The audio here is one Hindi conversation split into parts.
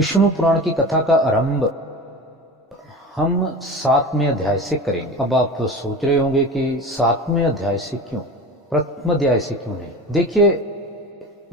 विष्णु पुराण की कथा का आरंभ हम 7वें अध्याय से करेंगे। अब आप सोच रहे होंगे कि 7वें अध्याय से क्यों, प्रथम अध्याय से क्यों नहीं। देखिए,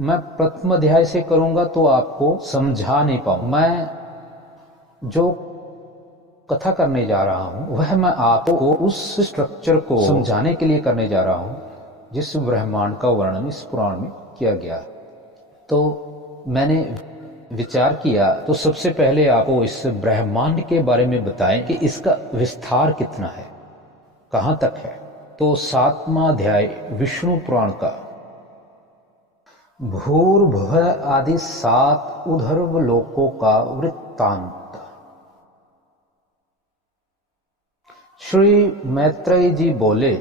मैं प्रथम अध्याय से करूंगा तो आपको समझा नहीं पाऊंगा। मैं जो कथा करने जा रहा हूं वह मैं आपको उस स्ट्रक्चर को समझाने के लिए करने जा रहा हूं जिस ब्रह्मांड का वर्णन इस पुराण में किया गया। तो मैंने विचार किया तो सबसे पहले आपको इस ब्रह्मांड के बारे में बताएं कि इसका विस्तार कितना है, कहां तक है। तो 7वां अध्याय विष्णु पुराण का भूर्भुव आदि 7 ऊर्ध्व लोकों का वृत्तांत। श्री मैत्रेय जी बोले,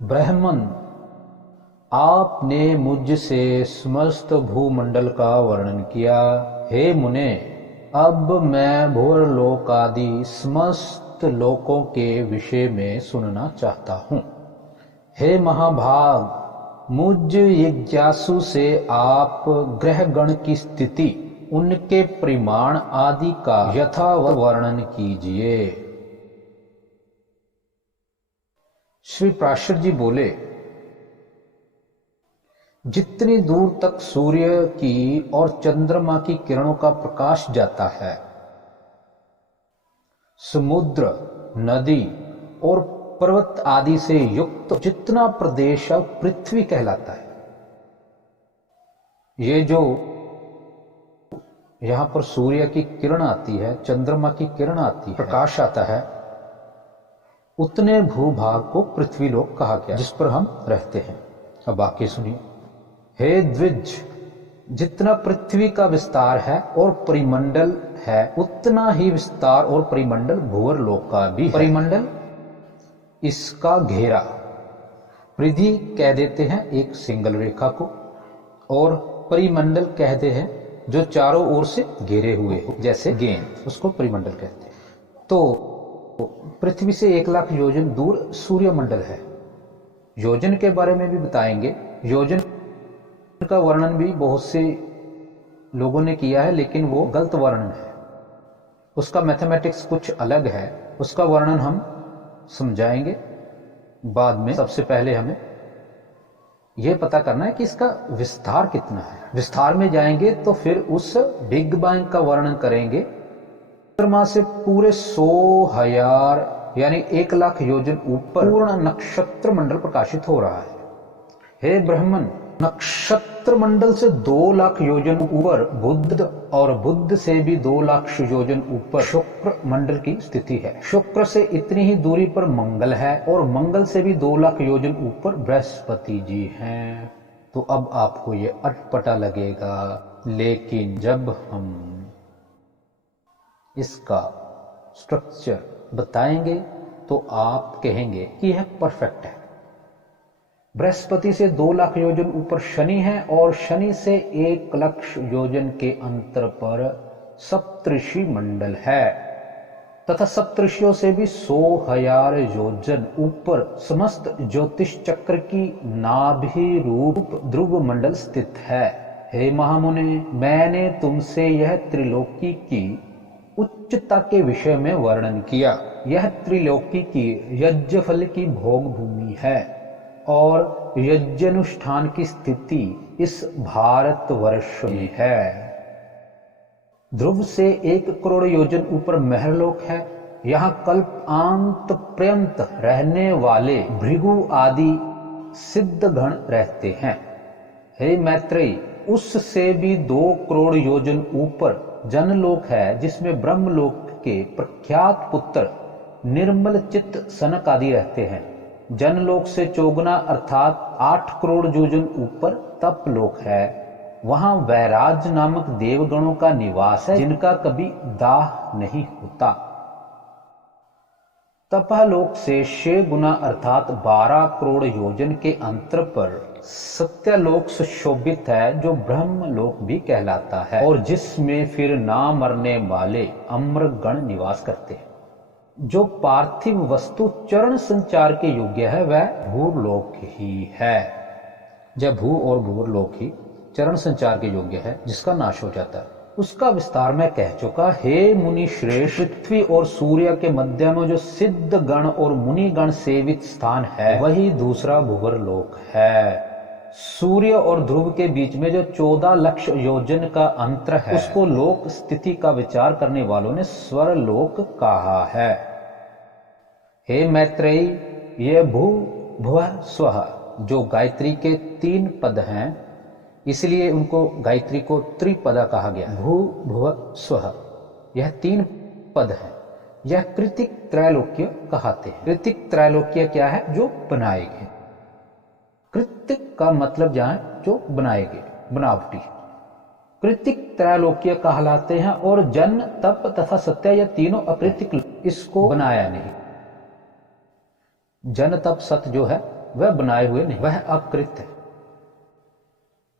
ब्रह्मन, आपने मुझसे समस्त भूमंडल का वर्णन किया। हे मुने, अब मैं भूरलोक आदि समस्त लोकों के विषय में सुनना चाहता हूं। हे महाभाग, मुझ जिज्ञासु से आप ग्रहगण की स्थिति, उनके परिमाण आदि का यथावत वर्णन कीजिए। श्री पराशर जी बोले, जितनी दूर तक सूर्य की और चंद्रमा की किरणों का प्रकाश जाता है, समुद्र, नदी और पर्वत आदि से युक्त जितना प्रदेश पृथ्वी कहलाता है, ये जो यहां पर सूर्य की किरण आती है, चंद्रमा की किरण आती है, प्रकाश आता है, उतने भूभाग को पृथ्वी लोक कहा गया जिस पर हम रहते हैं। अब बाकी सुनिए। हे द्विज, जितना पृथ्वी का विस्तार है और परिमंडल है, उतना ही विस्तार और परिमंडल भूवर लोक का भी है। परिमंडल इसका घेरा, परिधि कह देते हैं एक सिंगल रेखा को, और परिमंडल कहते हैं जो चारों ओर से घेरे हुए हो, जैसे गेंद, उसको परिमंडल कहते हैं। तो पृथ्वी से 1,00,000 योजन दूर सूर्यमंडल है। योजन के बारे में भी बताएंगे। योजन का वर्णन भी बहुत से लोगों ने किया है, लेकिन वो गलत वर्णन है। उसका मैथमेटिक्स कुछ अलग है, उसका वर्णन हम समझाएंगे बाद में। सबसे पहले हमें यह पता करना है कि इसका विस्तार कितना है। विस्तार में जाएंगे तो फिर उस बिग बैंग का वर्णन करेंगे। चंद्रमा से पूरे 100,000 यानी 1,00,000 योजन ऊपर पूर्ण नक्षत्र मंडल प्रकाशित हो रहा है। हे ब्रह्मन, नक्षत्र मंडल से 2,00,000 योजन ऊपर बुध, और बुध से भी 2,00,000 योजन ऊपर शुक्र मंडल की स्थिति है। शुक्र से इतनी ही दूरी पर मंगल है, और मंगल से भी 2,00,000 योजन ऊपर बृहस्पति जी हैं। तो अब आपको ये अटपटा लगेगा, लेकिन जब हम इसका स्ट्रक्चर बताएंगे तो आप कहेंगे कि यह परफेक्ट है। बृहस्पति से 2,00,000 योजन ऊपर शनि है, और शनि से 1,00,000 योजन के अंतर पर सप्तऋषि मंडल है, तथा सप्तऋषियों से भी 100,000 योजन ऊपर समस्त ज्योतिष चक्र की नाभि रूप ध्रुव मंडल स्थित है। हे महामुने, मैंने तुमसे यह त्रिलोकी की उच्चता के विषय में वर्णन किया। यह त्रिलोकी की यज्ञफल की भोग भूमि है, और यज्ञानुष्ठान की स्थिति इस भारतवर्ष में है। ध्रुव से 1 करोड़ योजन ऊपर महरलोक है। यहाँ कल्पांत पर्यंत रहने वाले भृगु आदि सिद्धगण रहते हैं। हे मैत्रेय, उससे भी 2 करोड़ योजन ऊपर जनलोक है, जिसमें ब्रह्मलोक के प्रख्यात पुत्र निर्मल चित्त सनक आदि रहते हैं। जनलोक से चौगुना अर्थात 8 करोड़ योजन ऊपर तपलोक है। वहां वैराज नामक देवगणों का निवास है, जिनका कभी दाह नहीं होता। तपलोक से 6 गुना अर्थात 12 करोड़ योजन के अंतर पर सत्यलोक सुशोभित है, जो ब्रह्मलोक भी कहलाता है, और जिसमें फिर ना मरने वाले अमरगण निवास करते हैं। जो पार्थिव वस्तु चरण संचार के योग्य है वह भूरलोक ही है। जब भू और भूरलोक ही चरण संचार के योग्य है, जिसका नाश हो जाता है। उसका विस्तार मैं कह चुका। हे मुनि श्रेष्ठ, पृथ्वी और सूर्य के मध्य में जो सिद्ध गण और मुनि गण सेवित स्थान है वही दूसरा भुवर लोक है। सूर्य और ध्रुव के बीच में जो 14 लाख योजन का अंतर है उसको लोक स्थिति का विचार करने वालों ने स्वर लोक कहा है। हे मैत्रेयी, ये भू भुव स्वः जो गायत्री के 3 पद हैं, इसलिए उनको गायत्री को त्रिपदा कहा गया। भू भुव स्वः यह 3 पद है। यह कृतिक त्रैलोक्य कहते हैं। कृतिक त्रैलोक्य क्या है? जो बनाए गए। कृतिक का मतलब जाए जो बनाए गए, बनावटी। कृतिक त्रैलोक्य कहलाते हैं। और जन, तप तथा सत्य यह तीनों अकृतिक, इसको बनाया नहीं। जन तप सत्य जो है वह बनाए हुए नहीं, वह अकृत है।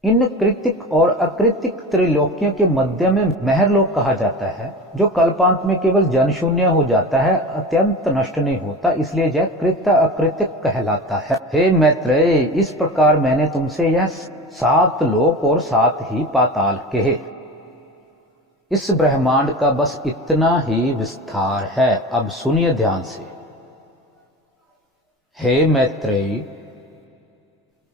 इन कृतिक और अकृतिक त्रिलोकियों के मध्य में महरलोक कहा जाता है, जो कल्पांत में केवल जन शून्य हो जाता है, अत्यंत नष्ट नहीं होता, इसलिए यह कृत्य अकृतिक कहलाता है। हे मैत्रेय, इस प्रकार मैंने तुमसे यह 7 लोक और 7 ही पाताल कहे। इस ब्रह्मांड का बस इतना ही विस्तार है। अब सुनिए ध्यान से। हे मैत्रेय,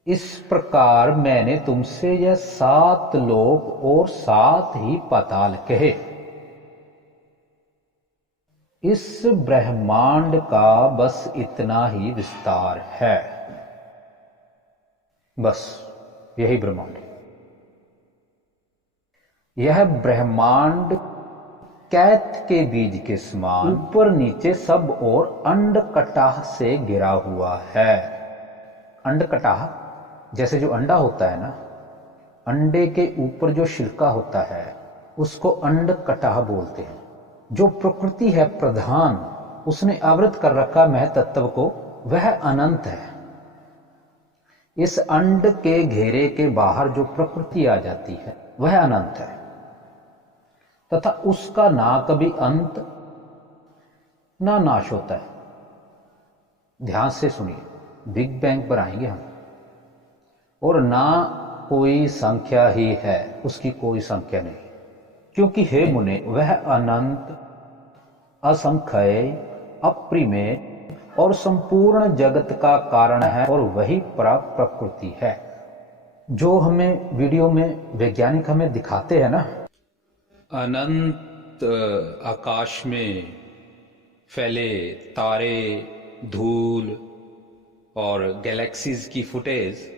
इस प्रकार मैंने तुमसे यह 7 लोक और 7 ही पाताल कहे। इस ब्रह्मांड का बस इतना ही विस्तार है। बस यही ब्रह्मांड है। यह ब्रह्मांड कैथ के बीज के समान ऊपर नीचे सब और अंडकटाह से घिरा हुआ है। अंडकटाह जैसे जो अंडा होता है ना, अंडे के ऊपर जो छिलका होता है उसको अंडकटाह बोलते हैं। जो प्रकृति है प्रधान, उसने आवृत कर रखा महतत्व को, वह अनंत है। इस अंड के घेरे के बाहर जो प्रकृति आ जाती है वह अनंत है, तथा उसका ना कभी अंत ना नाश होता है। ध्यान से सुनिए, बिग बैंग पर आएंगे हम। और ना कोई संख्या ही है, उसकी कोई संख्या नहीं, क्योंकि हे मुने, वह अनंत, असंख्य, अप्रिमेय और संपूर्ण जगत का कारण है, और वही प्रकृति है जो हमें वीडियो में वैज्ञानिक हमें दिखाते हैं ना। अनंत आकाश में फैले तारे, धूल और गैलेक्सीज की फुटेज,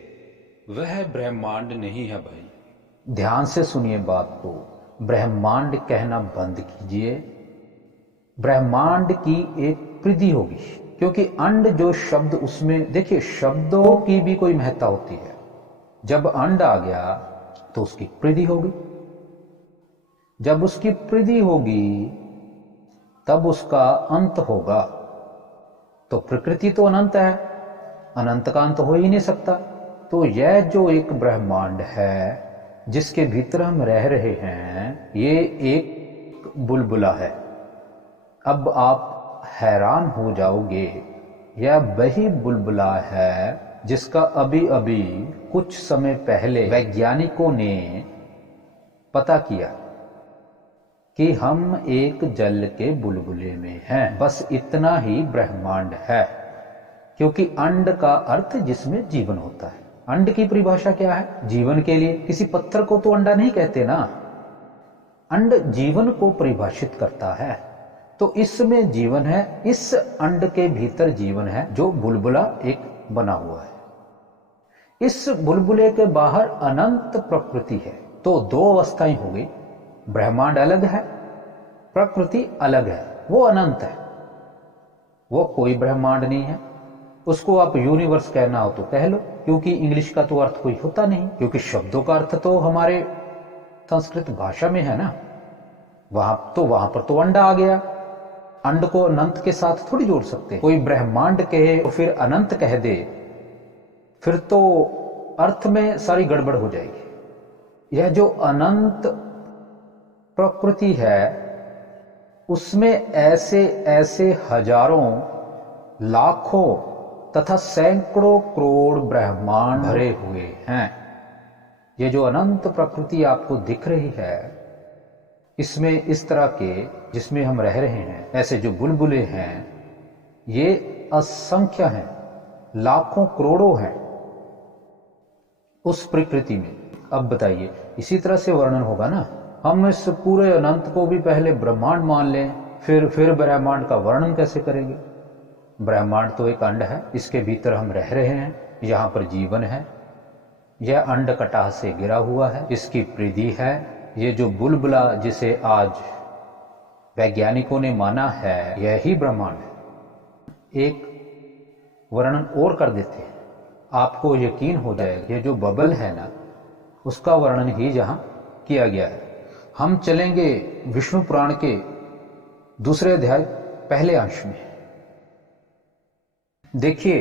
वह ब्रह्मांड नहीं है भाई। ध्यान से सुनिए बात को। ब्रह्मांड कहना बंद कीजिए। ब्रह्मांड की एक परिधि होगी, क्योंकि अंड जो शब्द उसमें, देखिए शब्दों की भी कोई महत्ता होती है। जब अंड आ गया तो उसकी परिधि होगी। जब उसकी परिधि होगी तब उसका अंत होगा। तो प्रकृति तो अनंत है, अनंत का अंत हो ही नहीं सकता। तो यह जो एक ब्रह्मांड है जिसके भीतर हम रह रहे हैं, ये एक बुलबुला है। अब आप हैरान हो जाओगे, यह वही बुलबुला है जिसका अभी अभी कुछ समय पहले वैज्ञानिकों ने पता किया कि हम एक जल के बुलबुले में हैं। बस इतना ही ब्रह्मांड है, क्योंकि अंड का अर्थ जिसमें जीवन होता है। अंड की परिभाषा क्या है? जीवन के लिए। किसी पत्थर को तो अंडा नहीं कहते ना। अंड जीवन को परिभाषित करता है। तो इसमें जीवन है, इस अंड के भीतर जीवन है, जो बुलबुला एक बना हुआ है। इस बुलबुले के बाहर अनंत प्रकृति है। तो 2 अवस्थाएं हो गई। ब्रह्मांड अलग है, प्रकृति अलग है। वो अनंत है, वो कोई ब्रह्मांड नहीं है। उसको आप यूनिवर्स कहना हो तो कह लो, क्योंकि इंग्लिश का तो अर्थ कोई होता नहीं, क्योंकि शब्दों का अर्थ तो हमारे संस्कृत भाषा में है ना। वहां पर तो अंडा आ गया। अंड को अनंत के साथ थोड़ी जोड़ सकते। कोई ब्रह्मांड कहे और फिर अनंत कह दे, फिर तो अर्थ में सारी गड़बड़ हो जाएगी। यह जो अनंत प्रकृति है, उसमें ऐसे ऐसे हजारों, लाखों तथा सैकड़ों करोड़ ब्रह्मांड भरे हुए हैं। ये जो अनंत प्रकृति आपको दिख रही है, इसमें इस तरह के जिसमें हम रह रहे हैं, ऐसे जो बुलबुले हैं ये असंख्य हैं, लाखों करोड़ों हैं उस प्रकृति में। अब बताइए, इसी तरह से वर्णन होगा ना। हम इस पूरे अनंत को भी पहले ब्रह्मांड मान लें, फिर ब्रह्मांड का वर्णन कैसे करेंगे? ब्रह्मांड तो एक अंड है, इसके भीतर हम रह रहे हैं, यहाँ पर जीवन है, यह अंड कटाह से गिरा हुआ है, इसकी परिधि है। ये जो बुलबुला जिसे आज वैज्ञानिकों ने माना है, यही ब्रह्मांड है। एक वर्णन और कर देते हैं, आपको यकीन हो जाएगा। ये जो बबल है ना, उसका वर्णन ही जहां किया गया है। हम चलेंगे विष्णु पुराण के दूसरे अध्याय पहले अंश में। देखिए,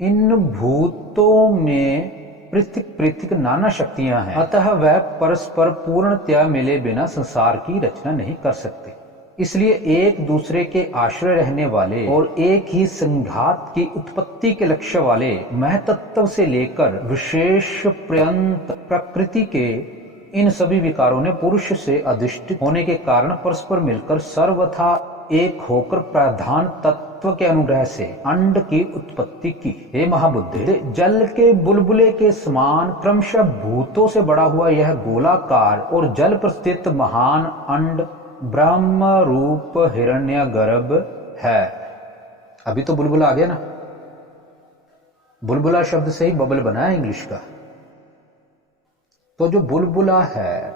इन भूतों में पृथक पृथक नाना शक्तियां हैं, अतः वह परस्पर पूर्णतया मिले बिना संसार की रचना नहीं कर सकते। इसलिए एक दूसरे के आश्रय रहने वाले और एक ही संघात की उत्पत्ति के लक्ष्य वाले महतत्व से लेकर विशेष पर्यंत प्रकृति के इन सभी विकारों ने पुरुष से अधिष्ठित होने के कारण परस्पर मिलकर सर्वथा एक होकर प्रधान तत्व के अनुग्रह से अंड की उत्पत्ति की। हे महाबुद्धि, जल के बुलबुले के समान क्रमशः भूतों से बड़ा हुआ यह गोलाकार और जल पर स्थित महान अंड ब्रह्म रूप हिरण्यगर्भ है। अभी तो बुलबुला आ गया ना, बुलबुला शब्द से ही बबल बना है इंग्लिश का। तो जो बुलबुला है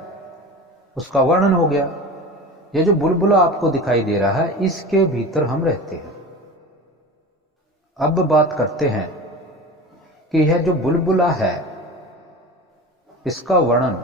उसका वर्णन हो गया। ये जो बुलबुला आपको दिखाई दे रहा है, इसके भीतर हम रहते हैं। अब बात करते हैं कि यह जो बुलबुला है, इसका वर्णन